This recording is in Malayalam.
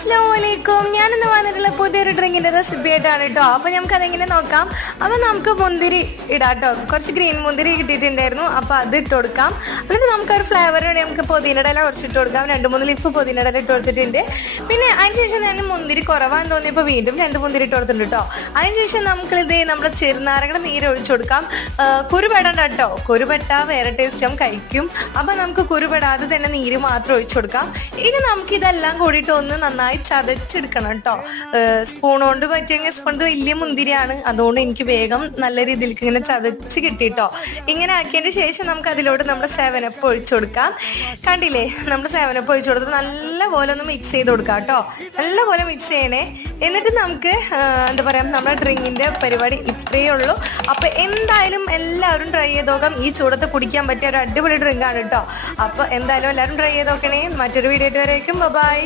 അസ്സലാമലൈക്കും. ഞാനിന്ന് വന്നിട്ടുള്ള പുതിയൊരു ഡ്രിങ്കിന്റെ റെസിപ്പി ആയിട്ടാണ് കേട്ടോ. അപ്പൊ നമുക്ക് അതെങ്ങനെ നോക്കാം. അപ്പൊ നമുക്ക് മുന്തിരി ഇടാം കേട്ടോ. കുറച്ച് ഗ്രീൻ മുന്തിരി കിട്ടിയിട്ടുണ്ടായിരുന്നു, അപ്പൊ അത് ഇട്ട് കൊടുക്കാം. എന്നിട്ട് നമുക്കൊരു ഫ്ലേവർ വേണ്ടി നമുക്ക് പുതിനയുടെ ഇല കുറച്ച് ഇട്ട് കൊടുക്കാം. 2-3 ലീഫ് പുതിനയുടെ ഇല ഇട്ട് കൊടുത്തിട്ടുണ്ട്. പിന്നെ അതിനുശേഷം ഞാൻ മുന്തിരി കുറവാന്ന് തോന്നിയപ്പോൾ വീണ്ടും 2 മുന്തിരി ഇട്ട് കൊടുത്തിട്ടുണ്ട് കേട്ടോ. അതിനുശേഷം നമുക്കിത് നമ്മുടെ ചെറുനാരങ്ങയുടെ നീര് ഒഴിച്ചു കൊടുക്കാം. കുരുപെടണ്ട കേട്ടോ, കുരുപെട്ടാ വേറെ ടേസ്റ്റും കഴിക്കും. അപ്പൊ നമുക്ക് കുരുപെടാതെ തന്നെ നീര് മാത്രം ഒഴിച്ചു കൊടുക്കാം. ഇനി നമുക്ക് ഇതെല്ലാം കൂടിയിട്ട് ഒന്ന് നന്നായി ചതച്ചെടുക്കണം കേട്ടോ. സ്പൂൺ കൊണ്ട് പറ്റിയെങ്കിൽ സ്പൂൺ വലിയ മുന്തിരിയാണ്, അതുകൊണ്ട് എനിക്ക് വേഗം നല്ല രീതിയിലേക്ക് ഇങ്ങനെ ചതച്ച് കിട്ടിട്ടോ. ഇങ്ങനെ ആക്കിയതിന് ശേഷം നമുക്ക് അതിലോട്ട് നമ്മുടെ 7up ഒഴിച്ചു കൊടുക്കാം. കണ്ടില്ലേ, നമ്മുടെ 7up ഒഴിച്ചു കൊടുത്ത് നല്ലപോലെ ഒന്ന് മിക്സ് ചെയ്ത് കൊടുക്കാം കേട്ടോ. നല്ലപോലെ മിക്സ് ചെയ്യണേ. എന്നിട്ട് നമുക്ക് എന്താ പറയാ, നമ്മുടെ ഡ്രിങ്കിന്റെ പരിപാടി ഇത്രയേ ഉള്ളൂ. അപ്പൊ എന്തായാലും എല്ലാവരും ട്രൈ ചെയ്ത് നോക്കാം. ഈ ചൂടത്ത് കുടിക്കാൻ പറ്റിയ ഒരു അടിപൊളി ഡ്രിങ്ക് ആണ് കേട്ടോ. അപ്പൊ എന്തായാലും എല്ലാവരും ട്രൈ ചെയ്ത് നോക്കണേ. മറ്റൊരു വീഡിയോ ആയിട്ട് വരേക്കും. ബൈ.